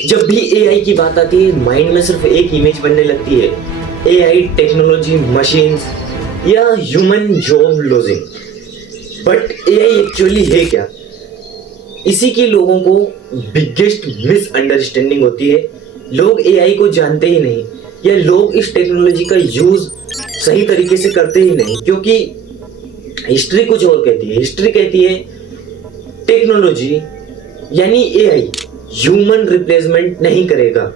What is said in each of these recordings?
जब भी एआई की बात आती है माइंड में सिर्फ एक इमेज बनने लगती है, एआई, टेक्नोलॉजी, मशीन्स या human job losing. But AI actually है क्या? इसी की लोगों को बिगेस्ट मिसअंडरस्टैंडिंग होती है। लोग एआई को जानते ही नहीं या लोग इस टेक्नोलॉजी का यूज सही तरीके से करते ही नहीं, क्योंकि हिस्ट्री कुछ और कहती है। हिस्ट्री कहती है टेक्नोलॉजी यानी एआई ह्यूमन रिप्लेसमेंट नहीं करेगा।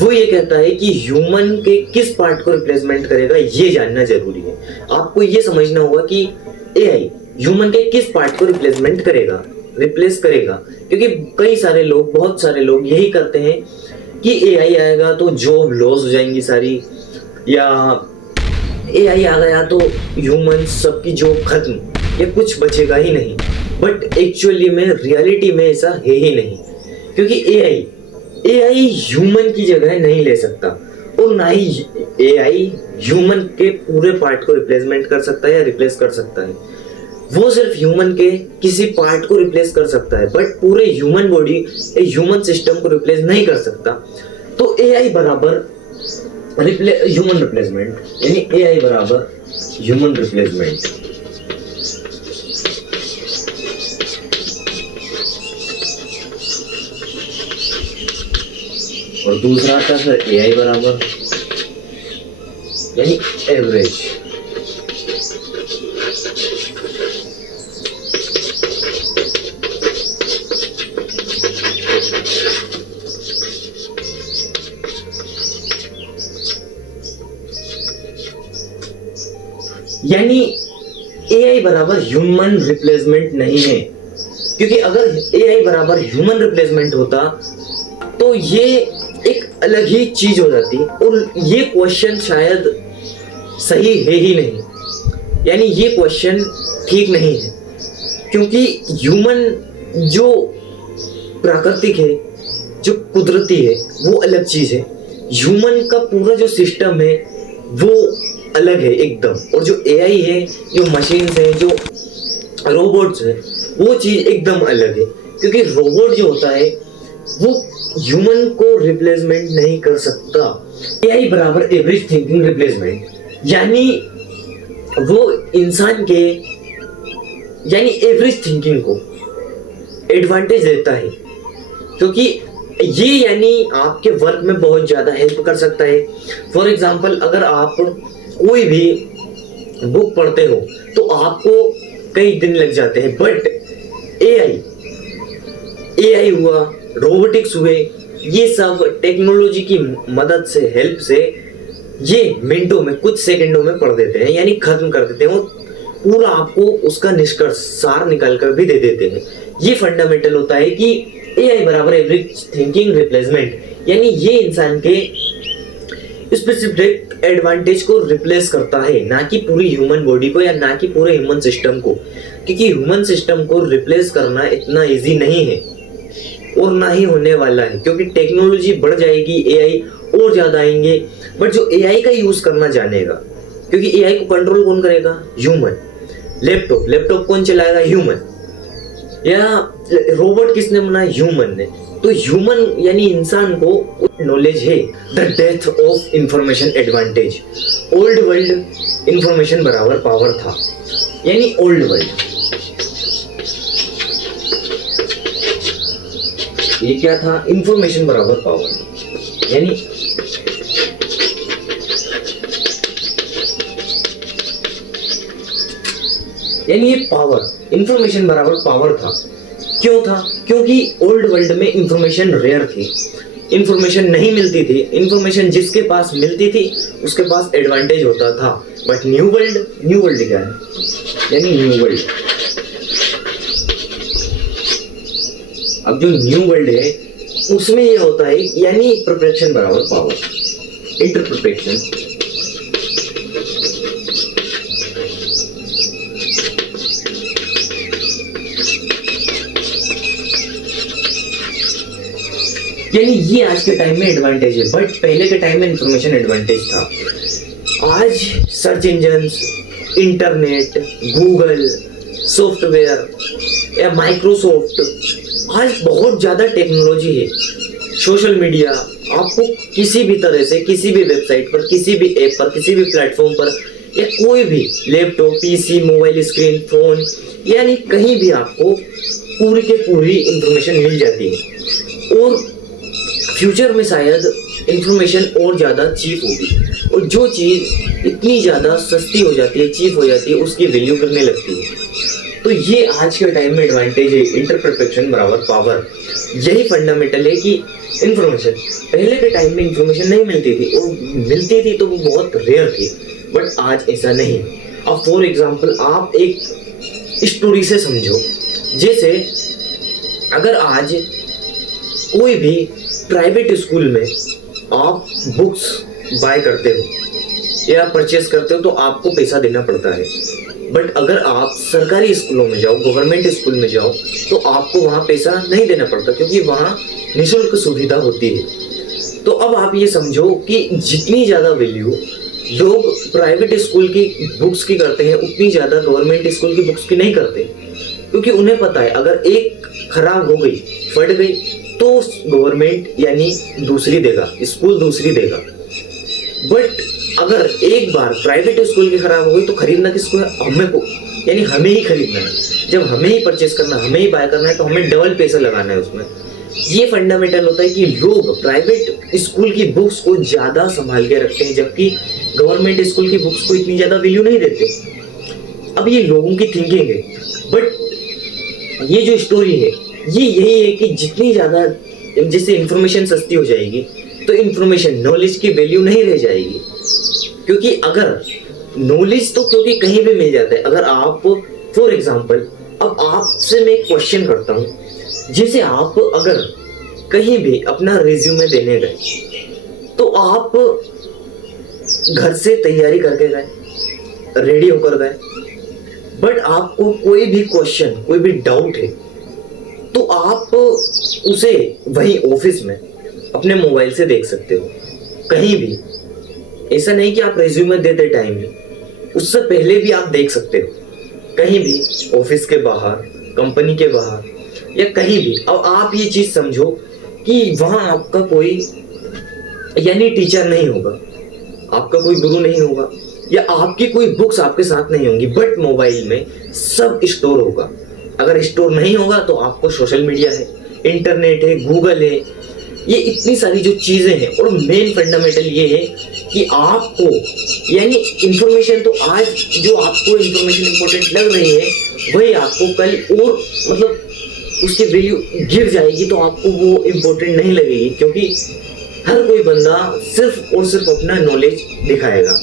वो ये कहता है कि ह्यूमन के किस पार्ट को रिप्लेसमेंट करेगा, ये जानना जरूरी है। आपको ये समझना होगा कि एआई ह्यूमन के किस पार्ट को रिप्लेस करेगा, क्योंकि कई सारे लोग, बहुत सारे लोग यही करते हैं कि एआई आएगा तो जॉब लॉस हो जाएंगी सारी, या एआई आ गया तो ह्यूमन सबकी जॉब खत्म या कुछ बचेगा ही नहीं। बट एक्चुअली में रियलिटी में ऐसा है ही नहीं, क्योंकि एआई ह्यूमन की जगह नहीं ले सकता और ना ही एआई ह्यूमन के पूरे पार्ट को रिप्लेसमेंट कर सकता है या रिप्लेस कर सकता है। वो सिर्फ ह्यूमन के किसी पार्ट को रिप्लेस कर सकता है, बट पूरे ह्यूमन बॉडी, ह्यूमन सिस्टम को रिप्लेस नहीं कर सकता। तो एआई बराबर ह्यूमन रिप्लेसमेंट, यानी एआई बराबर ह्यूमन रिप्लेसमेंट। और दूसरा आता है एआई बराबर यानी एवरेज। यानी एआई बराबर ह्यूमन रिप्लेसमेंट नहीं है, क्योंकि अगर एआई बराबर ह्यूमन रिप्लेसमेंट होता तो ये एक अलग ही चीज हो जाती, और ये क्वेश्चन शायद सही है ही नहीं, यानी ये क्वेश्चन ठीक नहीं है, क्योंकि ह्यूमन जो प्राकृतिक है, जो कुदरती है, वो अलग चीज है। ह्यूमन का पूरा जो सिस्टम है वो अलग है एकदम, और जो एआई है, जो मशीन्स है, जो रोबोट्स है, वो चीज एकदम अलग है। क्योंकि रोबोट जो होता है वो ह्यूमन को रिप्लेसमेंट नहीं कर सकता। एआई बराबर एवरेज थिंकिंग रिप्लेसमेंट, यानी वो इंसान के यानी एवरेज थिंकिंग को एडवांटेज देता है, क्योंकि ये यानी आपके वर्क में बहुत ज्यादा हेल्प कर सकता है। फॉर एग्जाम्पल, अगर आप कोई भी बुक पढ़ते हो तो आपको कई दिन लग जाते हैं, बट एआई हुआ, रोबोटिक्स हुए, ये सब टेक्नोलॉजी की मदद से, हेल्प से ये मिनटों में, कुछ सेकंडों में पढ़ देते हैं, यानी खत्म कर देते हैं, और पूरा आपको उसका निष्कर्ष, सार निकाल कर भी दे देते हैं। ये फंडामेंटल होता है कि एआई बराबर एवरेज थिंकिंग रिप्लेसमेंट, यानी ये इंसान के स्पेसिफिक एडवांटेज को रिप्लेस करता है, ना कि पूरी ह्यूमन बॉडी को या ना कि पूरे ह्यूमन सिस्टम को, क्योंकि ह्यूमन सिस्टम को रिप्लेस करना इतना इजी नहीं है और ना ही होने वाला है, क्योंकि टेक्नोलॉजी बढ़ जाएगी, एआई और ज्यादा आएंगे, बट जो एआई का यूज करना जानेगा, क्योंकि एआई को कंट्रोल कौन करेगा? ह्यूमन। लैपटॉप कौन चलाएगा? ह्यूमन। या रोबोट किसने बनाया? ह्यूमन ने। तो ह्यूमन यानी इंसान को नॉलेज है। The death of information advantage. Old world information बराबर पावर था, यानी ओल्ड वर्ल्ड ये क्या था? इंफॉर्मेशन बराबर पावर, यानी ये पावर, इंफॉर्मेशन बराबर पावर था। क्यों था? क्योंकि ओल्ड वर्ल्ड में इंफॉर्मेशन रेयर थी, इंफॉर्मेशन नहीं मिलती थी, इंफॉर्मेशन जिसके पास मिलती थी उसके पास एडवांटेज होता था। बट न्यू वर्ल्ड क्या है? यानी न्यू वर्ल्ड, अब जो न्यू वर्ल्ड है उसमें ये होता है, यानी प्रोटेक्शन बराबर पावर, इंटरप्रिटेशन। यानी ये आज के टाइम में एडवांटेज है, बट पहले के टाइम में इंफॉर्मेशन एडवांटेज था। आज search engines, internet, Google, software या माइक्रोसॉफ्ट, आज बहुत ज्यादा टेक्नोलॉजी है, सोशल मीडिया आपको किसी भी तरह से, किसी भी वेबसाइट पर, किसी भी ऐप पर, किसी भी प्लेटफॉर्म पर, या कोई भी laptop, PC, mobile screen, phone, यानी कहीं भी आपको पूरी के पूरी इंफॉर्मेशन मिल जाती है। और फ्यूचर में शायद इंफॉर्मेशन और ज़्यादा चीप होगी, और जो चीज़ इतनी ज़्यादा सस्ती हो जाती है, चीप हो जाती है, उसकी वैल्यू करने लगती है। तो ये आज के टाइम में एडवांटेज है, इंटरप्रिटेशन बराबर पावर। यही फंडामेंटल है कि इंफॉर्मेशन, पहले के टाइम में इंफॉर्मेशन नहीं मिलती थी, और मिलती थी तो वो बहुत रेयर थी, बट आज ऐसा नहीं। अब फॉर एग्जांपल आप एक स्टोरी से समझो, जैसे अगर आज कोई भी प्राइवेट स्कूल में आप बुक्स बाय करते हो या परचेस करते हो तो आपको पैसा देना पड़ता है, बट अगर आप सरकारी स्कूलों में जाओ, गवर्नमेंट स्कूल में जाओ, तो आपको वहाँ पैसा नहीं देना पड़ता, क्योंकि वहाँ निःशुल्क सुविधा होती है। तो अब आप ये समझो कि जितनी ज़्यादा वैल्यू लोग प्राइवेट स्कूल की बुक्स की करते हैं, उतनी ज़्यादा गवर्नमेंट स्कूल की बुक्स की नहीं करते, क्योंकि उन्हें पता है अगर एक खराब हो गई, फट गई, तो गवर्नमेंट यानी दूसरी देगा, स्कूल दूसरी देगा। बट अगर एक बार प्राइवेट स्कूल की खराब हो गई तो खरीदना किसको है? हमें को, यानी हमें ही खरीदना है। जब हमें ही परचेस करना, हमें ही बाय करना है, तो हमें डबल पैसा लगाना है उसमें। ये फंडामेंटल होता है कि लोग प्राइवेट स्कूल की बुक्स को ज़्यादा संभाल के रखते हैं, जबकि गवर्नमेंट स्कूल की बुक्स को इतनी ज़्यादा वैल्यू नहीं देते। अब ये लोगों की थिंकिंग है, बट ये जो स्टोरी है ये यही है कि जितनी ज़्यादा जैसे इंफॉर्मेशन सस्ती हो जाएगी तो इंफॉर्मेशन, नॉलेज की वैल्यू नहीं रह जाएगी। क्योंकि अगर नॉलेज तो क्योंकि कहीं भी मिल जाता है। अगर आप फॉर एग्जांपल, अब आपसे मैं एक क्वेश्चन करता हूँ, जैसे आप अगर कहीं भी अपना रिज्यूमे देने गए तो आप घर से तैयारी करके गए, रेडी होकर गए, बट आपको कोई भी क्वेश्चन, कोई भी डाउट है तो आप उसे वहीं ऑफिस में अपने मोबाइल से देख सकते हो, कहीं भी। ऐसा नहीं कि आप रिज्यूमे देते टाइम ही, उससे पहले भी आप देख सकते हो, कहीं भी, ऑफिस के बाहर, कंपनी के बाहर, या कहीं भी। अब आप ये चीज़ समझो कि वहाँ आपका कोई यानी टीचर नहीं होगा, आपका कोई गुरु नहीं होगा, या आपकी कोई बुक्स आपके साथ नहीं होंगी, बट मोबाइल में सब स्टोर होगा। अगर स्टोर नहीं होगा तो आपको सोशल मीडिया है, इंटरनेट है, गूगल है, ये इतनी सारी जो चीज़ें हैं। और मेन फंडामेंटल ये है कि आपको यानी इंफॉर्मेशन, तो आज जो आपको इंफॉर्मेशन इंपॉर्टेंट लग रही है वही आपको कल और मतलब उसकी वैल्यू गिर जाएगी, तो आपको वो इम्पोर्टेंट नहीं लगेगी, क्योंकि हर कोई बंदा सिर्फ और सिर्फ अपना नॉलेज दिखाएगा।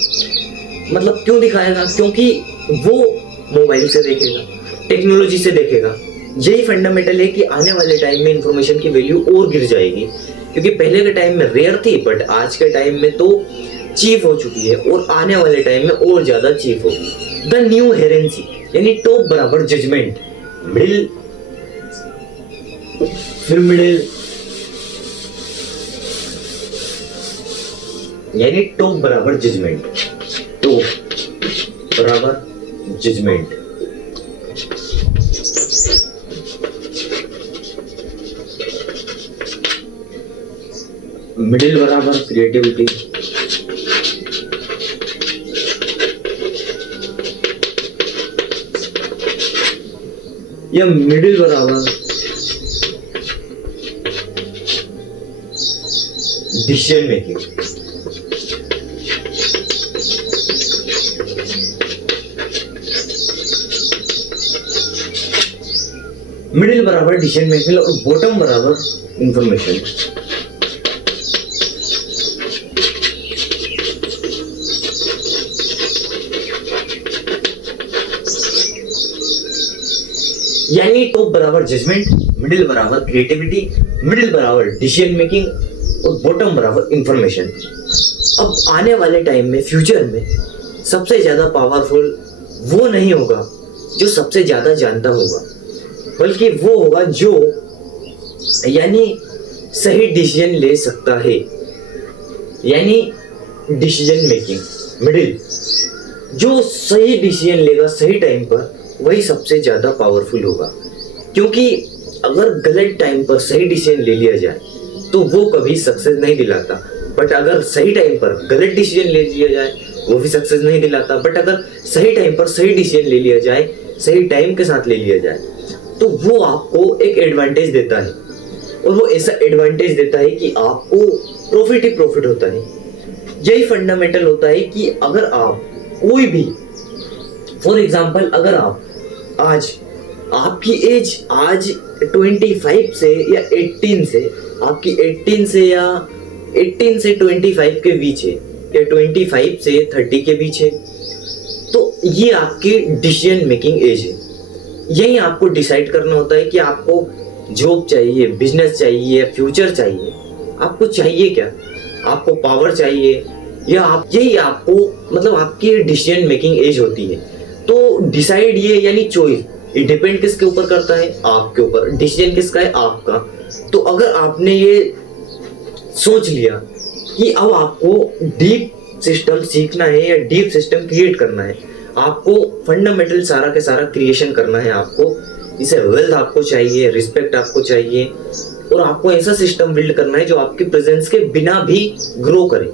मतलब क्यों दिखाएगा? क्योंकि वो मोबाइल से देखेगा, टेक्नोलॉजी से देखेगा। यही फंडामेंटल है कि आने वाले टाइम में इंफॉर्मेशन की वैल्यू और गिर जाएगी, क्योंकि पहले के टाइम में रेयर थी, बट आज के टाइम में तो चीप हो चुकी है, और आने वाले टाइम में और ज्यादा चीप होगी। द न्यू हेरेंसी यानी टॉप बराबर जजमेंट, मिडिल फिर मिडिल यानी टॉप बराबर जजमेंट, टॉप बराबर जजमेंट। मिडिल बराबर क्रिएटिविटी, या मिडिल बराबर डिसीजन मेकिंग। मिडिल बराबर डिसीजन मेकिंग और बॉटम बराबर इंफॉर्मेशन। यानी टॉप बराबर जजमेंट, मिडिल बराबर क्रिएटिविटी, मिडिल बराबर डिसीजन मेकिंग और बॉटम बराबर इंफॉर्मेशन। अब आने वाले टाइम में, फ्यूचर में, सबसे ज्यादा पावरफुल वो नहीं होगा जो सबसे ज्यादा जानता होगा, बल्कि वो होगा जो यानी सही डिसीजन ले सकता है, यानी डिसीजन मेकिंग। मिडिल जो सही डिसीजन लेगा सही टाइम पर, वही सबसे ज्यादा पावरफुल होगा। क्योंकि अगर गलत टाइम पर सही डिसीजन ले लिया जाए तो वो कभी सक्सेस नहीं दिलाता। बट अगर सही टाइम पर गलत डिसीजन ले लिया जाए वो भी सक्सेस नहीं दिलाता। बट अगर सही टाइम पर सही डिसीजन ले लिया जाए, सही टाइम के साथ ले लिया जाए, तो वो आपको एक एडवांटेज देता है। और वो ऐसा एडवांटेज देता है कि आपको प्रॉफिट ही प्रॉफिट होता है। यही फंडामेंटल होता है कि अगर आप कोई भी, फॉर एग्जाम्पल, अगर आप आज आपकी एज आज 25 से या 18 से, आपकी 18 से या 18 से 25 के बीच है या 25 से 30 के बीच है, तो ये आपकी डिसीजन मेकिंग एज है। यही आपको डिसाइड करना होता है कि आपको जॉब चाहिए, बिजनेस चाहिए, फ्यूचर चाहिए, आपको चाहिए क्या, आपको पावर चाहिए या आप, यही आपको मतलब आपकी डिसीजन मेकिंग एज होती है। तो डिसाइड ये यानी चॉइस, ये डिपेंड किसके ऊपर करता है, आपके ऊपर। डिसीजन किसका है, आपका। तो अगर आपने ये सोच लिया कि अब आपको डीप सिस्टम सीखना है या डीप सिस्टम क्रिएट करना है, आपको फंडामेंटल सारा के सारा क्रिएशन करना है, आपको इसे वेल्थ आपको चाहिए, रिस्पेक्ट आपको चाहिए, और आपको ऐसा सिस्टम बिल्ड करना है जो आपकी प्रेजेंस के बिना भी ग्रो करे।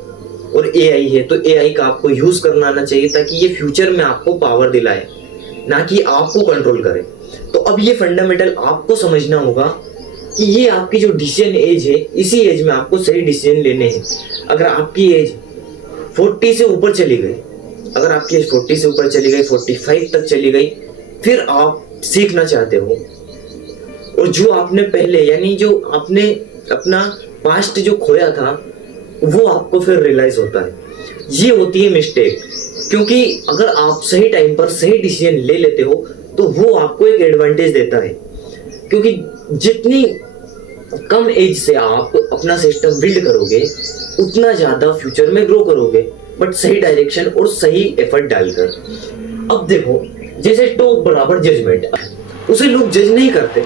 और एआई है तो एआई का आपको यूज करना आना चाहिए ताकि ये फ्यूचर में आपको पावर दिलाए, ना कि आपको कंट्रोल करे। तो अब ये फंडामेंटल आपको समझना होगा कि ये आपकी जो डिसीजन एज है, इसी एज में आपको सही डिसीजन लेने हैं। अगर आपकी एज 40 से ऊपर चली गई, अगर आपकी एज 40 से ऊपर चली गई, 45 तक चली गई, फिर आप सीखना चाहते हो और जो आपने पहले यानी जो आपने अपना पास्ट जो खोया था वो आपको फिर रियलाइज होता है। ये होती है मिस्टेक, क्योंकि अगर आप सही टाइम पर सही डिसीजन ले लेते हो तो वो आपको एक एडवांटेज देता है। क्योंकि जितनी कम एज से आप अपना सिस्टम बिल्ड करोगे उतना ज्यादा फ्यूचर में ग्रो करोगे, बट सही डायरेक्शन और सही एफर्ट डालकर। अब देखो, जैसे टॉप बराबर जजमेंट, उसे लोग जज नहीं करते।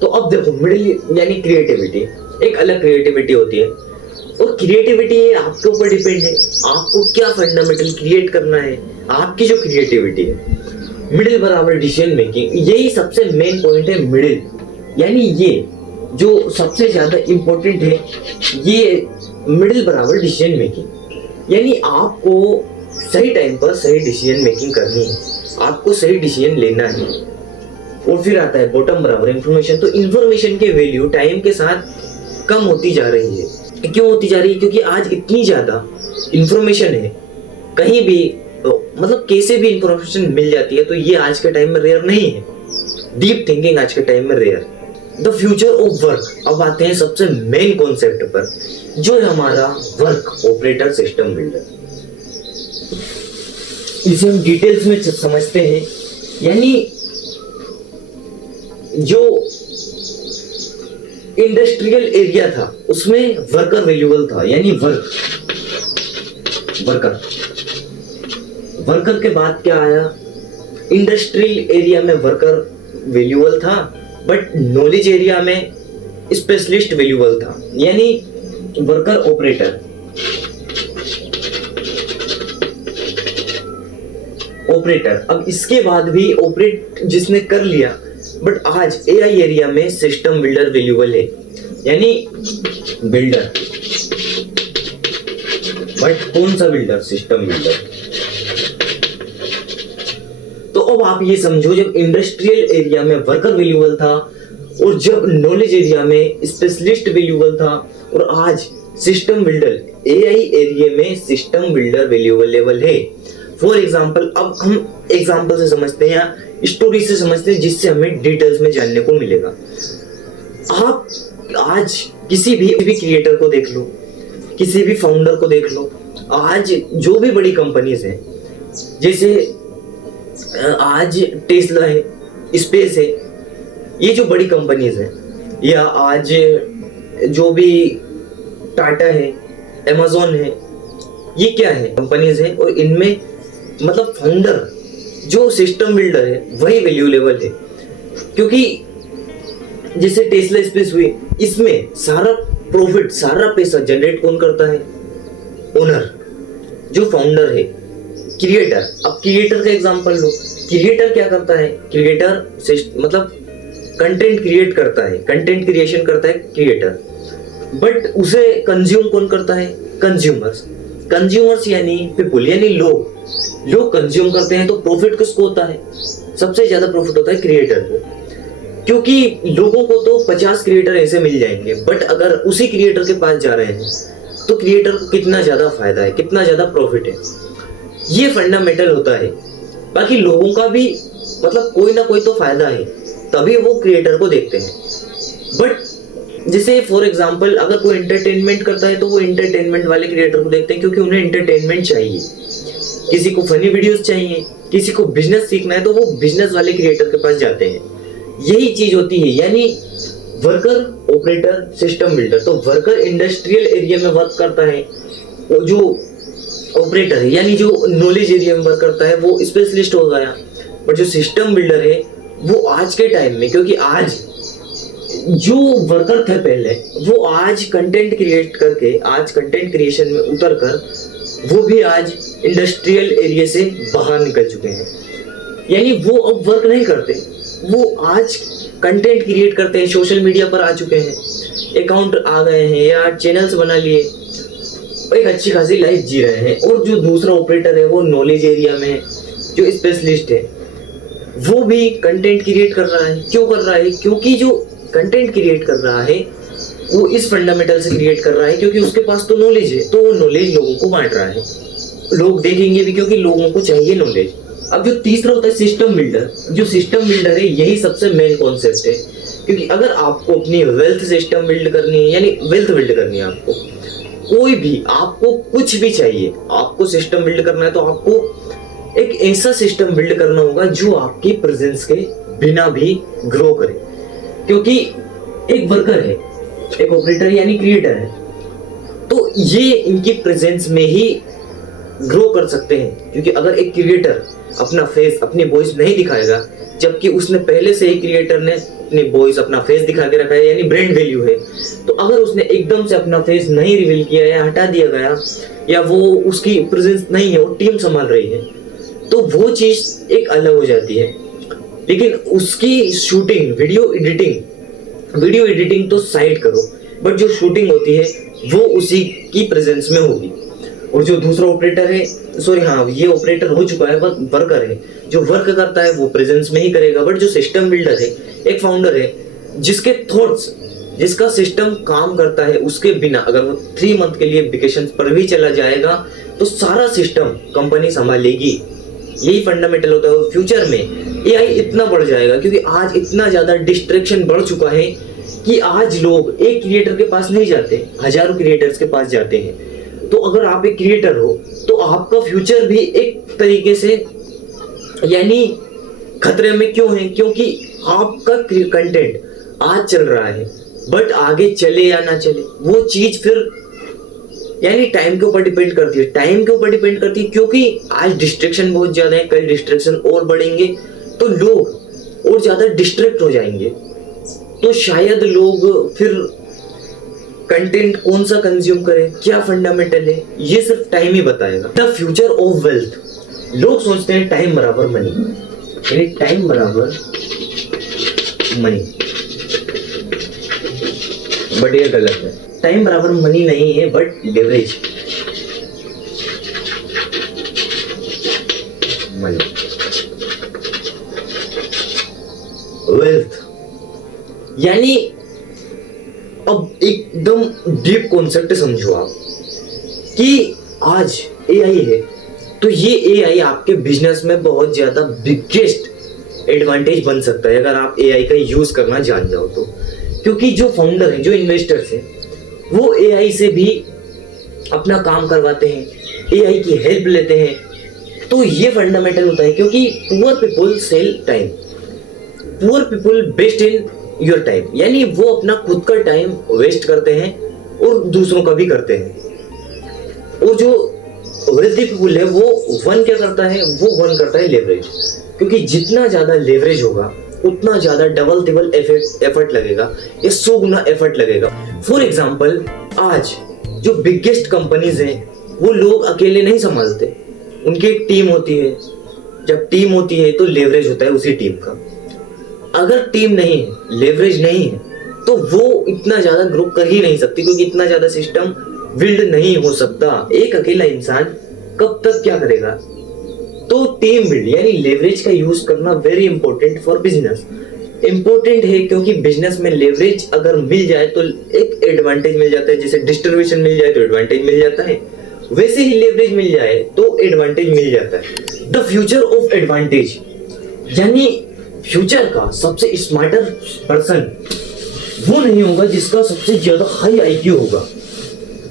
तो अब देखो मिडिल यानी क्रिएटिविटी, एक अलग क्रिएटिविटी होती है, और क्रिएटिविटी आपके ऊपर डिपेंड है, आपको क्या फंडामेंटल क्रिएट करना है, आपकी जो क्रिएटिविटी है। मिडिल बराबर डिसीजन मेकिंग, यही सबसे मेन पॉइंट है। मिडिल यानी ये जो सबसे ज्यादा इंपॉर्टेंट है, ये मिडिल बराबर डिसीजन मेकिंग। यानी आपको सही टाइम पर सही डिसीजन मेकिंग करनी है, आपको सही डिसीजन लेना है। और फिर आता है बॉटम बराबर इंफॉर्मेशन। तो इंफॉर्मेशन की वैल्यू टाइम के साथ कम होती जा रही है। क्यों होती जा रही है? क्योंकि आज इतनी ज्यादा इंफॉर्मेशन है, कहीं भी मतलब कैसे भी इंफॉर्मेशन मिल जाती है। तो ये आज के टाइम में रेयर नहीं है। डीप थिंकिंग आज के टाइम में rare. The future of work. अब आते हैं सबसे मेन कॉन्सेप्ट पर, जो है हमारा वर्क ऑपरेटर सिस्टम बिल्डर। इसे हम डिटेल्स में समझते हैं। यानी जो इंडस्ट्रियल एरिया था उसमें वर्कर वैल्यूएबल था, यानी वर्कर के बाद क्या आया? इंडस्ट्रियल एरिया में वर्कर वैल्यूएबल था, बट नॉलेज एरिया में स्पेशलिस्ट वैल्यूएबल था, यानी वर्कर ऑपरेटर। अब इसके बाद भी ऑपरेट जिसने कर लिया, बट आज एआई एरिया में सिस्टम बिल्डर वैल्यूएबल है, यानी बिल्डर। बट कौन सा बिल्डर? System builder. तो अब आप ये समझो, जब इंडस्ट्रियल एरिया में वर्कर वैल्यूएबल था और जब नॉलेज एरिया में स्पेशलिस्ट वैल्यूएबल था, और आज सिस्टम बिल्डर एआई एरिया में सिस्टम बिल्डर वैल्यूएबल है। फॉर एग्जाम्पल, अब हम एग्जाम्पल से समझते हैं या स्टोरी से समझते हैं, जिससे हमें डिटेल्स में जानने को मिलेगा। आप आज किसी भी क्रिएटर को देख लो, किसी भी फाउंडर को देख लो, आज जो भी बड़ी कंपनीज हैं, जैसे आज टेस्ला है, स्पेस है, ये जो बड़ी कंपनीज हैं, या आज जो भी टाटा है, अमेज़न है, ये क्या है? कंपनीज है, और इनमें मतलब फाउंडर जो सिस्टम बिल्डर है वही वैल्यू लेवल है। क्योंकि जैसे टेस्ला स्पेस हुई, इसमें सारा प्रॉफिट, सारा पैसा जनरेट कौन करता है? ओनर, जो फाउंडर है, क्रिएटर। अब क्रिएटर का एग्जांपल लो, क्रिएटर क्या करता है? क्रिएटर मतलब कंटेंट क्रिएट करता है, कंटेंट क्रिएशन करता है क्रिएटर। बट उसे कंज्यूम कौन करता है? कंज्यूमर्स। कंज्यूमर्स यानी पीपुल, यानी लोग कंज्यूम करते हैं। तो प्रॉफिट किसको होता है? सबसे ज्यादा प्रॉफिट होता है क्रिएटर को, क्योंकि लोगों को तो 50 क्रिएटर ऐसे मिल जाएंगे, बट अगर उसी क्रिएटर के पास जा रहे हैं तो क्रिएटर को कितना ज्यादा फायदा है, कितना ज्यादा प्रॉफिट है, ये फंडामेंटल होता है। बाकी लोगों का भी मतलब कोई ना कोई तो फायदा है, तभी वो क्रिएटर को देखते हैं। बट जैसे फॉर एग्जांपल अगर कोई एंटरटेनमेंट करता है तो वो एंटरटेनमेंट वाले क्रिएटर को देखते हैं, क्योंकि उन्हें एंटरटेनमेंट चाहिए। किसी को फनी वीडियोस चाहिए, किसी को बिजनेस सीखना है तो वो बिजनेस वाले क्रिएटर के पास जाते हैं। यही चीज होती है, यानी वर्कर, ऑपरेटर, सिस्टम बिल्डर। तो वर्कर इंडस्ट्रियल एरिया में वर्क करता है, वो जो ऑपरेटर है यानी जो नॉलेज एरिया में वर्क करता है वो स्पेशलिस्ट हो गया। बट जो सिस्टम बिल्डर है वो आज के टाइम में, क्योंकि आज जो वर्कर थे पहले वो आज कंटेंट क्रिएट करके, आज कंटेंट क्रिएशन में उतर कर वो भी आज इंडस्ट्रियल एरिया से बाहर निकल चुके हैं। यानी वो अब वर्क नहीं करते, वो आज कंटेंट क्रिएट करते हैं, सोशल मीडिया पर आ चुके हैं, अकाउंट आ गए हैं या चैनल्स बना लिए, एक अच्छी खासी लाइफ जी रहे हैं। और जो दूसरा ऑपरेटर है वो नॉलेज एरिया में जो स्पेशलिस्ट है वो भी कंटेंट क्रिएट कर रहा है। क्यों कर रहा है? क्योंकि जो कंटेंट क्रिएट कर रहा है वो इस फंडामेंटल से क्रिएट कर रहा है, क्योंकि उसके पास तो नॉलेज है, तो वो नॉलेज लोगों को बांट रहा है। लोग देखेंगे भी क्योंकि लोगों को चाहिए नॉलेज। अब जो तीसरा होता है सिस्टम बिल्डर। जो सिस्टम बिल्डर है यही सबसे मेन कॉन्सेप्ट है, क्योंकि अगर आपको अपनी वेल्थ सिस्टम बिल्ड करनी है, यानी वेल्थ बिल्ड करनी है, आपको कोई भी, आपको कुछ भी चाहिए, आपको सिस्टम बिल्ड करना है तो आपको एक ऐसा सिस्टम बिल्ड करना होगा जो आपकी प्रेजेंस के बिना भी ग्रो करे। क्योंकि एक वर्कर है, एक ऑपरेटर यानी क्रिएटर है, तो ये इनकी प्रेजेंस में ही ग्रो कर सकते हैं। क्योंकि अगर एक क्रिएटर अपना फेस, अपनी वॉइस नहीं दिखाएगा, जबकि उसने पहले से ही क्रिएटर ने अपनी वॉइस, अपना फेस दिखा के रखा है, यानी ब्रांड वैल्यू है, तो अगर उसने एकदम से अपना फेस नहीं रिवील किया या हटा दिया गया, या वो उसकी प्रेजेंस नहीं है, वो टीम संभाल रही है, तो वो चीज एक अलग हो जाती है। लेकिन उसकी शूटिंग, वीडियो एडिटिंग तो साइड करो, बट जो शूटिंग होती है वो उसी की प्रेजेंस में होगी। और जो दूसरा ऑपरेटर है, सॉरी हाँ, ये ऑपरेटर हो चुका है, वर्कर है, जो वर्क करता है वो प्रेजेंस में ही करेगा। बट जो सिस्टम बिल्डर है, एक फाउंडर है, जिसके थॉट्स, जिसका सिस्टम काम करता है, उसके बिना अगर वो 3 मंथ के लिए वेकेशन पर भी चला जाएगा तो सारा सिस्टम कंपनी संभालेगी। यही फंडामेंटल होता है। फ्यूचर में एआई इतना बढ़ जाएगा, क्योंकि आज इतना ज्यादा डिस्ट्रैक्शन बढ़ चुका है कि आज लोग एक क्रिएटर के पास नहीं जाते, हजारों क्रिएटर्स के पास जाते हैं। तो अगर आप एक क्रिएटर हो तो आपका फ्यूचर भी एक तरीके से यानी खतरे में क्यों है? क्योंकि आपका कंटेंट आज चल रहा है, बट आगे चले या ना चले वो चीज फिर यानी टाइम के ऊपर डिपेंड करती है। टाइम के ऊपर डिपेंड करती है, क्योंकि आज डिस्ट्रैक्शन बहुत ज्यादा है, कल डिस्ट्रैक्शन और बढ़ेंगे तो लोग और ज्यादा डिस्ट्रैक्ट हो जाएंगे। तो शायद लोग फिर कंटेंट कौन सा कंज्यूम करें, क्या फंडामेंटल है, ये सिर्फ टाइम ही बताएगा। The future of wealth. लोग सोचते हैं टाइम बराबर मनी, यानी टाइम बराबर मनी, बट ये गलत है। टाइम बराबर मनी नहीं है, बट लेवरेज मनी। वेल्थ यानी अब एकदम डीप कॉन्सेप्ट समझो आप कि आज एआई है, तो ये एआई आपके बिजनेस में बहुत ज्यादा बिगेस्ट एडवांटेज बन सकता है अगर आप एआई का यूज करना जान जाओ तो। क्योंकि जो फाउंडर है, जो इन्वेस्टर्स है, वो एआई से भी अपना काम करवाते हैं, एआई की हेल्प लेते हैं। तो ये फंडामेंटल होता है, क्योंकि poor people sell time, poor people best in your time, यानी वो अपना खुद का टाइम वेस्ट करते हैं और दूसरों का भी करते हैं। और जो वेल्थी पीपल है वो क्या करता है? वो करता है लेवरेज, क्योंकि जितना ज्यादा लेवरेज होगा उतना ज्यादा डबल एफर्ट लगेगा या 100 गुना एफर्ट लगेगा। फॉर एग्जाम्पल आज जो बिगेस्ट कंपनीज हैं वो लोग अकेले नहीं संभालते, उनकी एक टीम होती है। जब टीम होती है तो लेवरेज होता है उसी टीम का। अगर टीम नहीं है, लेवरेज नहीं है, तो वो इतना ज्यादा ग्रो कर ही नहीं सकती, क्योंकि इतना ज्यादा सिस्टम बिल्ड नहीं हो सकता। एक अकेला इंसान कब तक क्या करेगा? तो टीम बिल्ड यानी लेवरेज का यूज करना very important for business. Important है क्योंकि बिजनेस में लेवरेज अगर मिल जाए तो एक एडवांटेज मिल जाता है। जैसे डिस्ट्रीब्यूशन मिल जाए तो एडवांटेज मिल जाता है, वैसे ही लेवरेज मिल जाए तो एडवांटेज मिल जाता है। द फ्यूचर ऑफ एडवांटेज यानी फ्यूचर का सबसे स्मार्टर पर्सन वो नहीं होगा जिसका सबसे ज्यादा हाई आईक्यू होगा,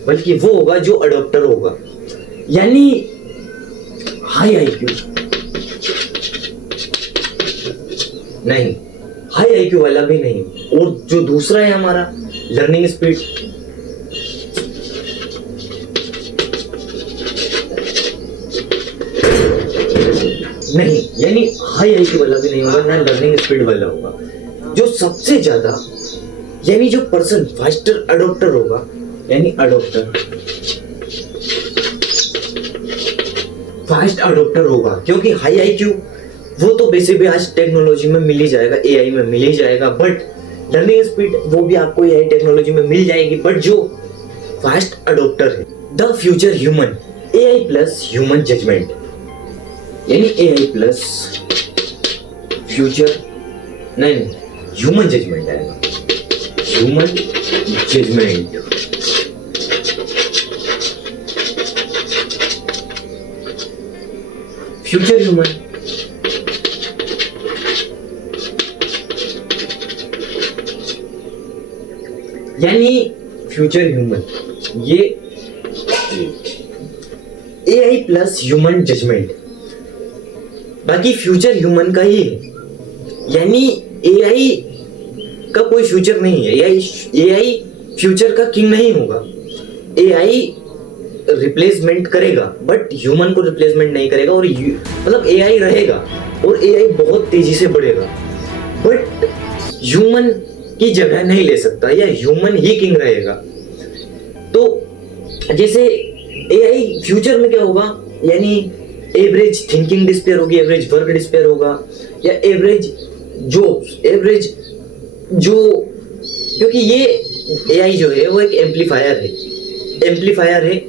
बल्कि वो होगा जो अडॉप्टर होगा। यानी हाई आईक्यू नहीं, हाई आईक्यू वाला भी नहीं, और जो दूसरा है हमारा लर्निंग स्पीड, नहीं, यानी हाई आईक्यू वाला भी नहीं होगा, ना लर्निंग स्पीड वाला होगा। जो सबसे ज्यादा यानी जो पर्सन फास्टर अडॉप्टर होगा, यानी अडॉप्टर फास्ट अडॉप्टर होगा, क्योंकि हाई आईक्यू वो तो वैसे भी आज टेक्नोलॉजी में मिल ही जाएगा, एआई में मिल ही जाएगा, बट लर्निंग स्पीड वो भी आपको एआई टेक्नोलॉजी में मिल जाएगी। बट जो फास्ट अडॉप्टर है, the future human, AI plus human judgement, यानी एआई प्लस फ्यूचर नहीं, ह्यूमन जजमेंट आएगा, ह्यूमन जजमेंट। फ्यूचर ह्यूमन यानी फ्यूचर ह्यूमन, ये एआई प्लस ह्यूमन जजमेंट, बाकी फ्यूचर ह्यूमन का ही है। यानी एआई का कोई फ्यूचर नहीं है, एआई फ्यूचर का किंग नहीं होगा। एआई रिप्लेसमेंट करेगा बट ह्यूमन को रिप्लेसमेंट नहीं करेगा, और मतलब एआई रहेगा और एआई बहुत तेजी से बढ़ेगा, बट ह्यूमन की जगह नहीं ले सकता, या ह्यूमन ही किंग रहेगा। तो जैसे एआई फ्यूचर में क्या होगा, यानी एवरेज थिंकिंग डिस्पेयर होगी, एवरेज वर्क डिस्पेयर होगा, या एवरेज जो क्योंकि ये एआई जो है वो एक एम्पलीफायर है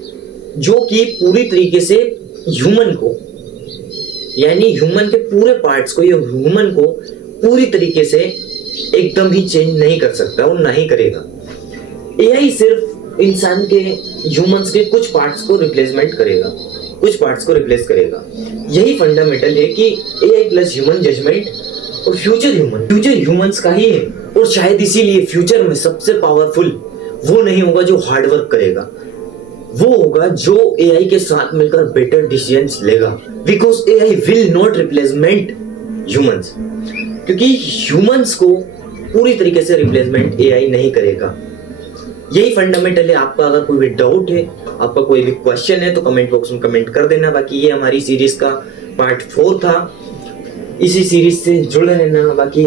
जो कि पूरी तरीके से ह्यूमन को, यानी ह्यूमन के पूरे पार्ट्स को, या ह्यूमन को पूरी तरीके से एकदम ही चेंज नहीं कर सकता और ना ही करेगा। एआई सिर्फ इंसान के, ह्यूमंस के कुछ पार्ट्स को रिप्लेसमेंट करेगा, कुछ पार्ट्स को रिप्लेस करेगा। यही फंडामेंटल है कि एआई प्लस ह्यूमन जजमेंट और फ्यूचर ह्यूमंस का ही है। और शायद इसीलिए फ्यूचर में सबसे पावरफुल वो नहीं होगा जो हार्डवर्क करेगा, वो होगा जो एआई के साथ मिलकर बेटर डिसीजंस लेगा, because AI will not replacement humans, क्योंकि ह्यूमंस को पूरी तरीके से रिप्लेसमेंट एआई नहीं करेगा। यही फंडामेंटल है। आपका अगर कोई भी डाउट है, आपका कोई भी क्वेश्चन है, तो कमेंट बॉक्स में कमेंट कर देना। बाकी ये हमारी सीरीज का पार्ट 4 था, इसी सीरीज से जुड़े रहना। बाकी